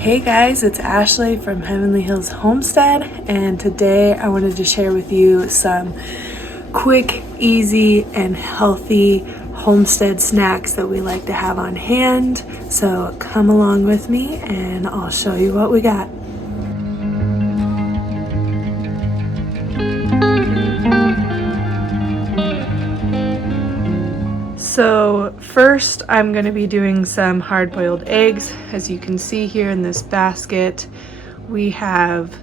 Hey guys, it's Ashley from Heavenly Hills Homestead, and today I wanted to share with you some quick, easy, and healthy homestead snacks that we like to have on hand. So come along with me and I'll show you what we got. So first I'm going to be doing some hard-boiled eggs. As you can see here in this basket, we have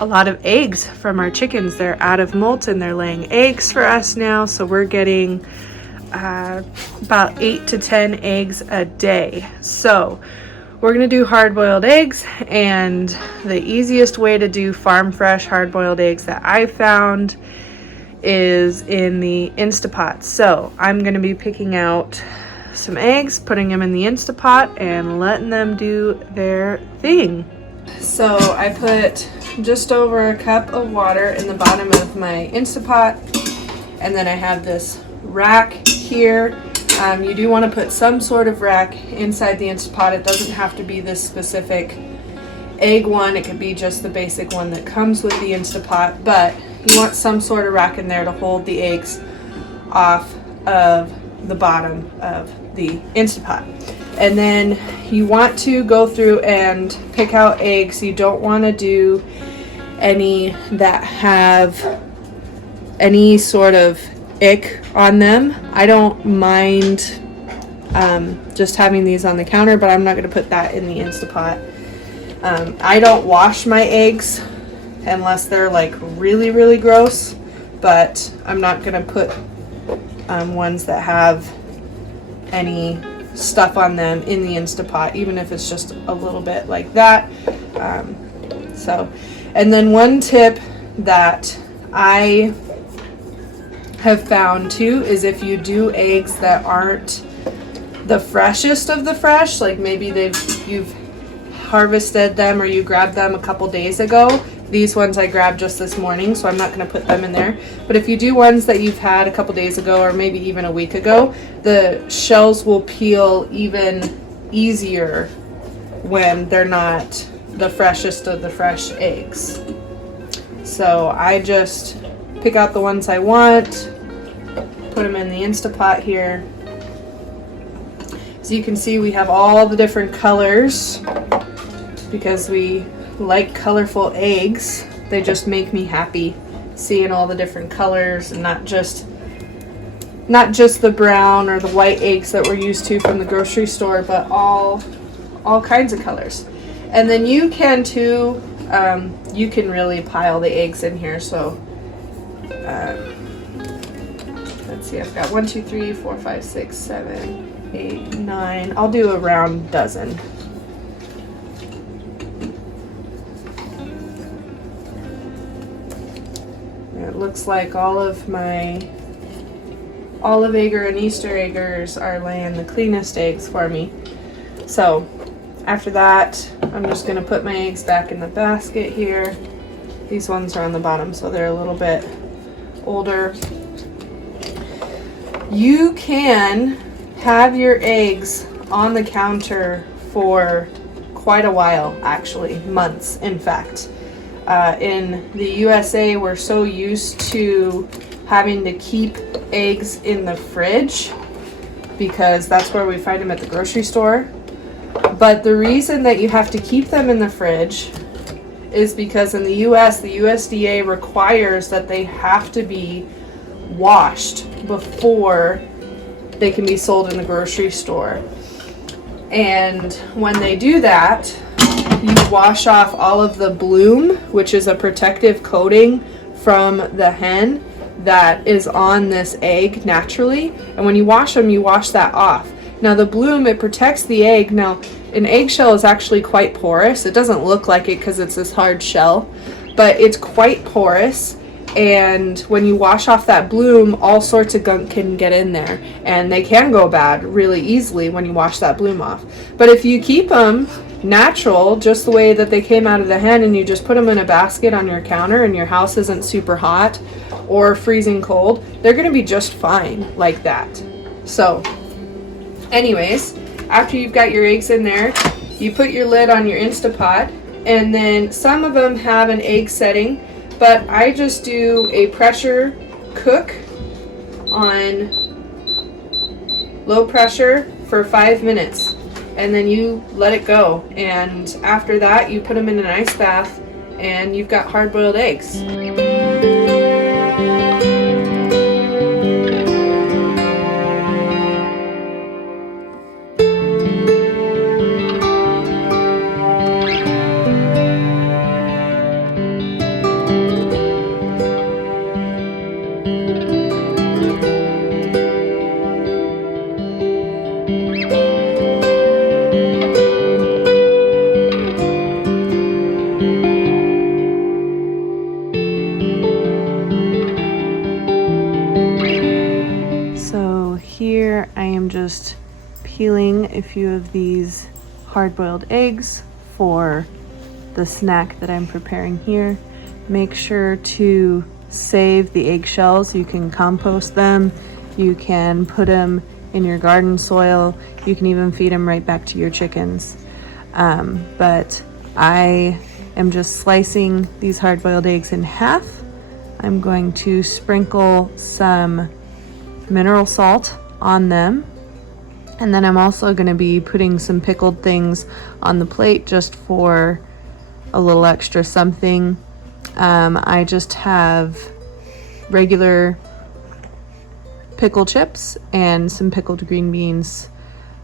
a lot of eggs from our chickens. They're out of molt and they're laying eggs for us now. So we're getting about 8 to 10 eggs a day. So we're going to do hard-boiled eggs, and the easiest way to do farm fresh hard-boiled eggs that I found is in the Instapot. So I'm going to be picking out some eggs, putting them in the Instapot, and letting them do their thing. So I put just over a cup of water in the bottom of my Instapot, and then I have this rack here. You do want to put some sort of rack inside the Instapot. It doesn't have to be this specific egg one. It could be just the basic one that comes with the Instapot, but you want some sort of rack in there to hold the eggs off of the bottom of the Instapot. And then you want to go through and pick out eggs. You don't want to do any that have any sort of ick on them. I don't mind just having these on the counter, but I'm not going to put that in the Instapot. I don't wash my eggs unless they're like really gross, but I'm not gonna put ones that have any stuff on them in the Instapot, even if it's just a little bit like that. And then one tip that I have found too is if you do eggs that aren't the freshest of the fresh, like maybe you've harvested them or you grabbed them a couple days ago. These ones I grabbed just this morning, so I'm not going to put them in there. But if you do ones that you've had a couple days ago or maybe even a week ago, the shells will peel even easier when they're not the freshest of the fresh eggs. So I just pick out the ones I want, put them in the Instapot here. So you can see we have all the different colors because we like colorful eggs. They just make me happy seeing all the different colors and not just the brown or the white eggs that we're used to from the grocery store, but all kinds of colors. And then you can too, you can really pile the eggs in here. So let's see, I've got 1, 2, 3, 4, 5, 6, 7, 8, 9. I'll do a round dozen. It looks like all of my olive egger and Easter eggers are laying the cleanest eggs for me. So after that, I'm just going to put my eggs back in the basket here. These ones are on the bottom, so they're a little bit older. You can have your eggs on the counter for quite a while, actually, months, in fact. In the USA, we're so used to having to keep eggs in the fridge because that's where we find them at the grocery store. But the reason that you have to keep them in the fridge is because in the US, the USDA requires that they have to be washed before they can be sold in the grocery store. And when they do that, you wash off all of the bloom, which is a protective coating from the hen that is on this egg naturally. And when you wash them, you wash that off. Now the bloom, it protects the egg. Now an eggshell is actually quite porous. It doesn't look like it because it's this hard shell, but it's quite porous. And when you wash off that bloom, all sorts of gunk can get in there, and they can go bad really easily when you wash that bloom off. But if you keep them natural, just the way that they came out of the hen, and you just put them in a basket on your counter and your house isn't super hot or freezing cold, they're going to be just fine like that. So anyways, after you've got your eggs in there, You put your lid on your Instapot, and then some of them have an egg setting, but I just do a pressure cook on low pressure for 5 minutes, and then you let it go, and after that you put them in an ice bath and you've got hard-boiled eggs. Here I am just peeling a few of these hard-boiled eggs for the snack that I'm preparing here. Make sure to save the eggshells. You can compost them, you can put them in your garden soil, you can even feed them right back to your chickens. But I am just slicing these hard-boiled eggs in half. I'm going to sprinkle some mineral salt on them, and then I'm also going to be putting some pickled things on the plate just for a little extra something. I just have regular pickle chips and some pickled green beans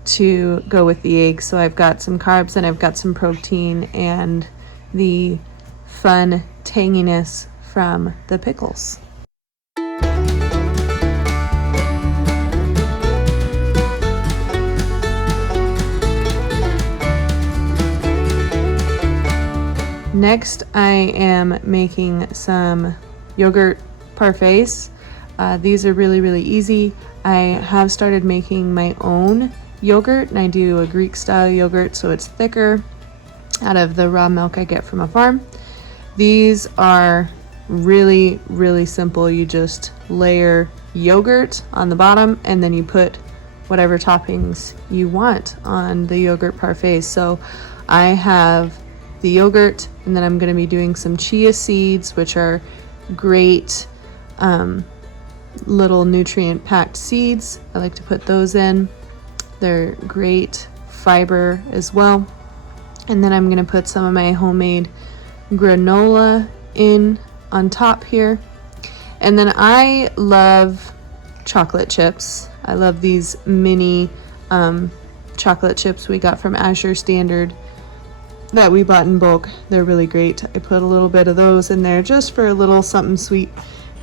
to go with the eggs, so I've got some carbs and I've got some protein and the fun tanginess from the pickles. Next, I am making some yogurt parfaits. These are really easy. I have started making my own yogurt, and I do a Greek style yogurt, so it's thicker out of the raw milk I get from a farm. These are really simple. You just layer yogurt on the bottom, and then you put whatever toppings you want on the yogurt parfait. So I have the yogurt, and then I'm going to be doing some chia seeds, which are great little nutrient packed seeds. I like to put those in. They're great fiber as well. And then I'm going to put some of my homemade granola in on top here. And then I love chocolate chips. I love these mini chocolate chips we got from Azure Standard that we bought in bulk. They're really great. I put a little bit of those in there just for a little something sweet.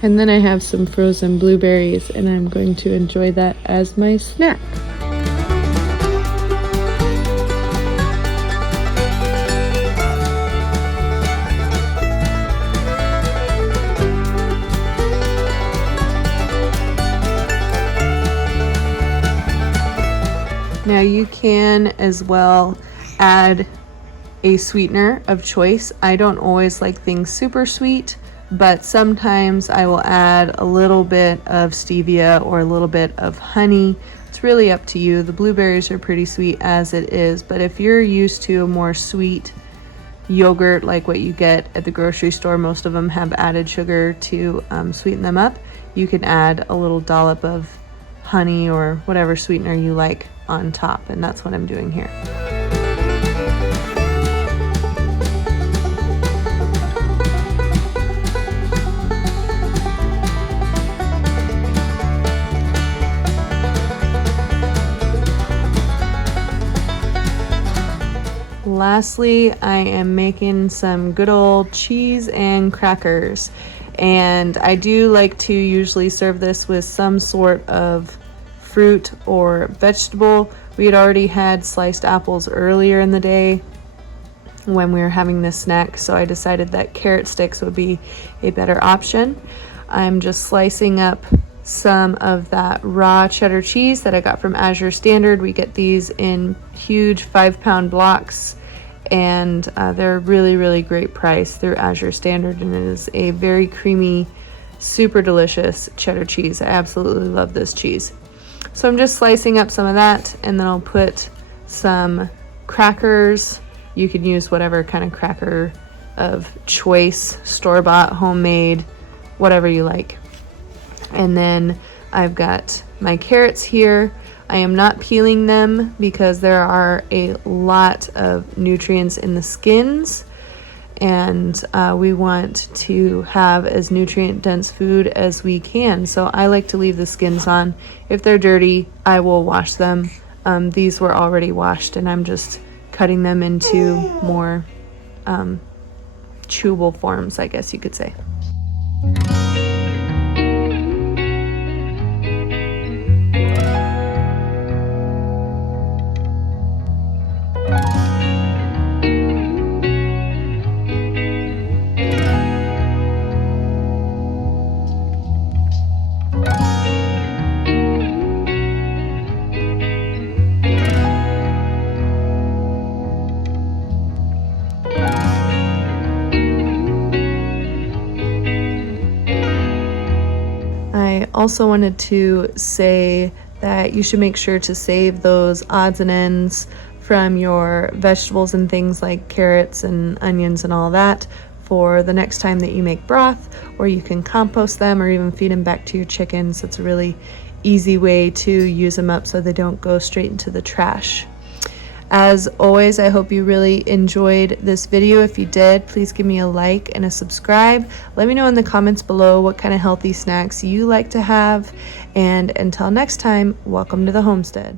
And then I have some frozen blueberries, and I'm going to enjoy that as my snack. Now you can as well add a sweetener of choice. I don't always like things super sweet, but sometimes I will add a little bit of stevia or a little bit of honey. It's really up to you. The blueberries are pretty sweet as it is, but if you're used to a more sweet yogurt like what you get at the grocery store, most of them have added sugar to sweeten them up. You can add a little dollop of honey or whatever sweetener you like on top, and that's what I'm doing here. Lastly, I am making some good old cheese and crackers, and I do like to usually serve this with some sort of fruit or vegetable. We had already had sliced apples earlier in the day when we were having this snack, so I decided that carrot sticks would be a better option. I'm just slicing up some of that raw cheddar cheese that I got from Azure Standard. We get these in huge 5-pound blocks, and they're really great price through Azure Standard, and it is a very creamy, super delicious cheddar cheese. I absolutely love this cheese. So I'm just slicing up some of that, and then I'll put some crackers. You can use whatever kind of cracker of choice, store-bought, homemade, whatever you like. And then I've got my carrots here. I am not peeling them because there are a lot of nutrients in the skins, and we want to have as nutrient dense food as we can. So I like to leave the skins on. If they're dirty, I will wash them. These were already washed, and I'm just cutting them into more chewable forms, I guess you could say. I also wanted to say that you should make sure to save those odds and ends from your vegetables and things like carrots and onions and all that for the next time that you make broth, or you can compost them or even feed them back to your chickens. It's a really easy way to use them up so they don't go straight into the trash. As always, I hope you really enjoyed this video. If you did, please give me a like and a subscribe. Let me know in the comments below what kind of healthy snacks you like to have. And until next time, welcome to the homestead.